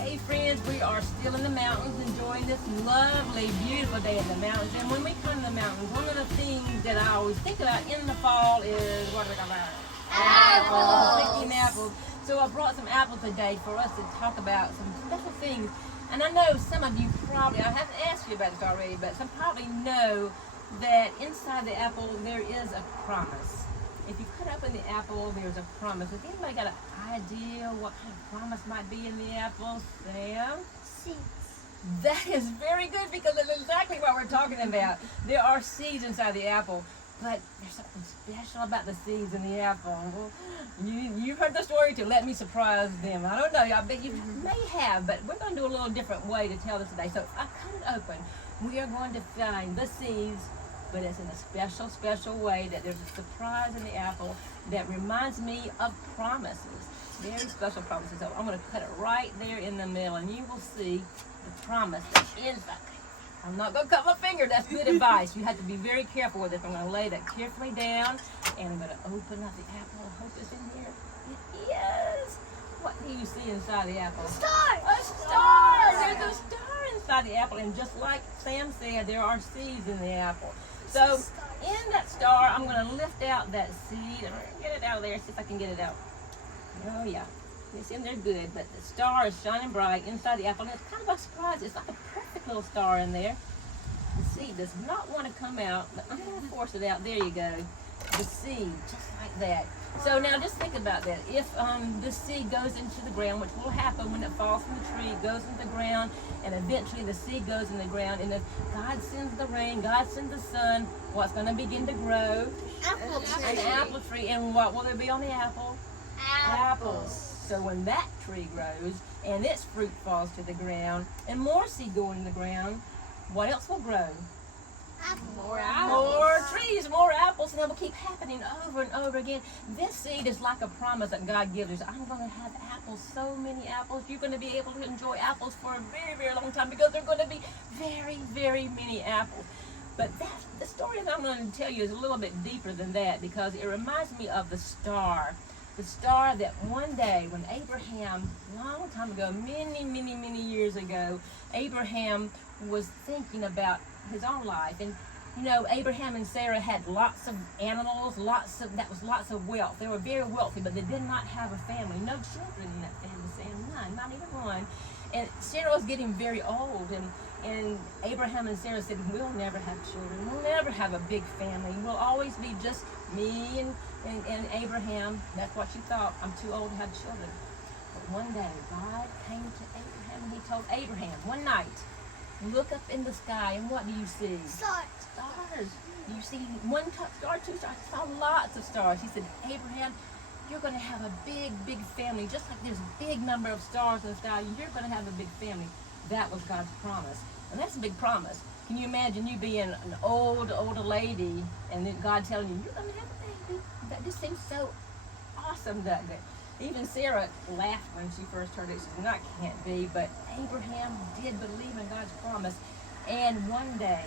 Hey friends, we are still in the mountains enjoying this lovely, beautiful day in the mountains. And when we come to the mountains, one of the things that I always think about in the fall is, what do we call that? Apples. Picking apples. So I brought some apples today for us to talk about some special things. And I know some of you probably, I haven't asked you about this already, but some probably know that inside the apple there is a promise. If you cut open the apple, there's a promise. Has anybody got an idea what kind of promise might be in the apple, Sam? Seeds. That is very good because that's exactly what we're talking about. There are seeds inside the apple, but there's something special about the seeds in the apple. You've heard the story too. Let me surprise them. I don't know. I bet you may have, but we're going to do a little different way to tell this today. So I cut it open. We are going to find the seeds, but it's in a special way that there's a surprise in the apple that reminds me of promises, very special promises. So I'm going to cut it right there in the middle, and you will see the promise that is inside. I'm not going to cut my finger. That's good advice. You have to be very careful with it. I'm going to lay that carefully down, and I'm going to open up the apple. I hope it's in here. It is. What do you see inside the apple? Star. A star. There's a star inside the apple, and just like Sam said, there are seeds in the apple. So in that star, I'm going to lift out that seed. I'm going to get it out of there, see if I can get it out. Oh, yeah. You see them? They're good. But the star is shining bright inside the apple. And it's kind of a surprise. It's like a perfect little star in there. The seed does not want to come out, but I'm going to force it out. There you go. The seed, just like that. So now just think about that. If the seed goes into the ground, which will happen when it falls from the tree, it goes into the ground, and eventually the seed goes in the ground, and if God sends the rain, God sends the sun, what's going to begin to grow? Apple tree. An apple tree. And what will there be on the apple? Apples. So when that tree grows and its fruit falls to the ground and more seed go in the ground, what else will grow? More apples. More trees, more apples, and it will keep happening over and over again. This seed is like a promise that God gives us. I'm going to have apples, so many apples. You're going to be able to enjoy apples for a very, very long time because there are going to be very, very many apples. But the story that I'm going to tell you is a little bit deeper than that because it reminds me of the star. The star that one day when Abraham, long time ago, many years ago, Abraham was thinking about his own life. And you know, Abraham and Sarah had lots of animals, lots of wealth. They were very wealthy, but they did not have a family. No children in that family, Sam, none, not even one. And Sarah was getting very old, and Abraham and Sarah said, we'll never have children. We'll never have a big family. We'll always be just me and Abraham. That's what she thought. I'm too old to have children. But one day, God came to Abraham, and he told Abraham, one night, look up in the sky, and what do you see? Stars. Stars. You see one star, two stars. I saw lots of stars. He said, Abraham, you're going to have a big family. Just like there's a big number of stars in the sky, you're going to have a big family. That was God's promise. And that's a big promise. Can you imagine you being an older lady, and then God telling you, you're going to have a baby? That just seems so awesome, doesn't it? Even Sarah laughed when she first heard it. She said, no, it can't be. But Abraham did believe in God's promise. And one day,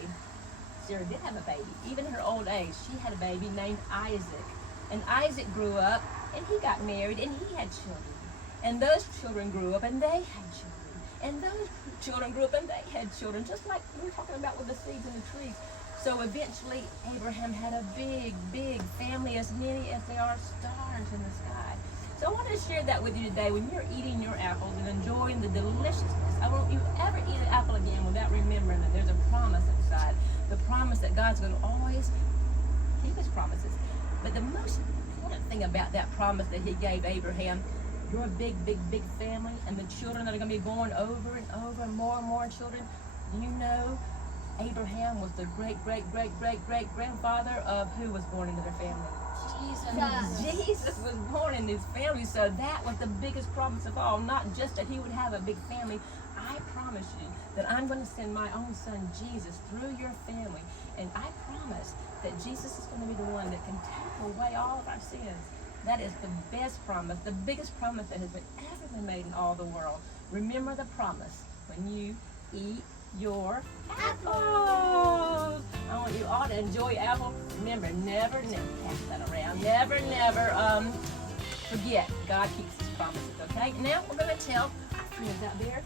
Sarah did have a baby. Even in her old age, she had a baby named Isaac. And Isaac grew up, and he got married, and he had children. And those children grew up, and they had children. And those children grew up, and they had children, just like we were talking about with the seeds and the trees. So eventually, Abraham had a big family, as many as there are stars in the sky. So I want to share that with you today. When you're eating your apples and enjoying the deliciousness, I won't you ever eat an apple again without remembering that there's a promise inside. The promise that God's going to always keep his promises. But the most important thing about that promise that he gave Abraham, your big family and the children that are going to be born over and over, and more children. You know, Abraham was the great grandfather of who was born into their family? Jesus was born in his family, so that was the biggest promise of all. Not just that he would have a big family. I promise you that I'm going to send my own son Jesus through your family, and I promise that Jesus is going to be the one that can take away all of our sins. That is the best promise, the biggest promise that has ever been made in all the world. Remember the promise when you eat your apples. I want you all to enjoy apples. Remember, never pass that around. Never forget. God keeps his promises, okay? Now we're going to tell our Is that bear?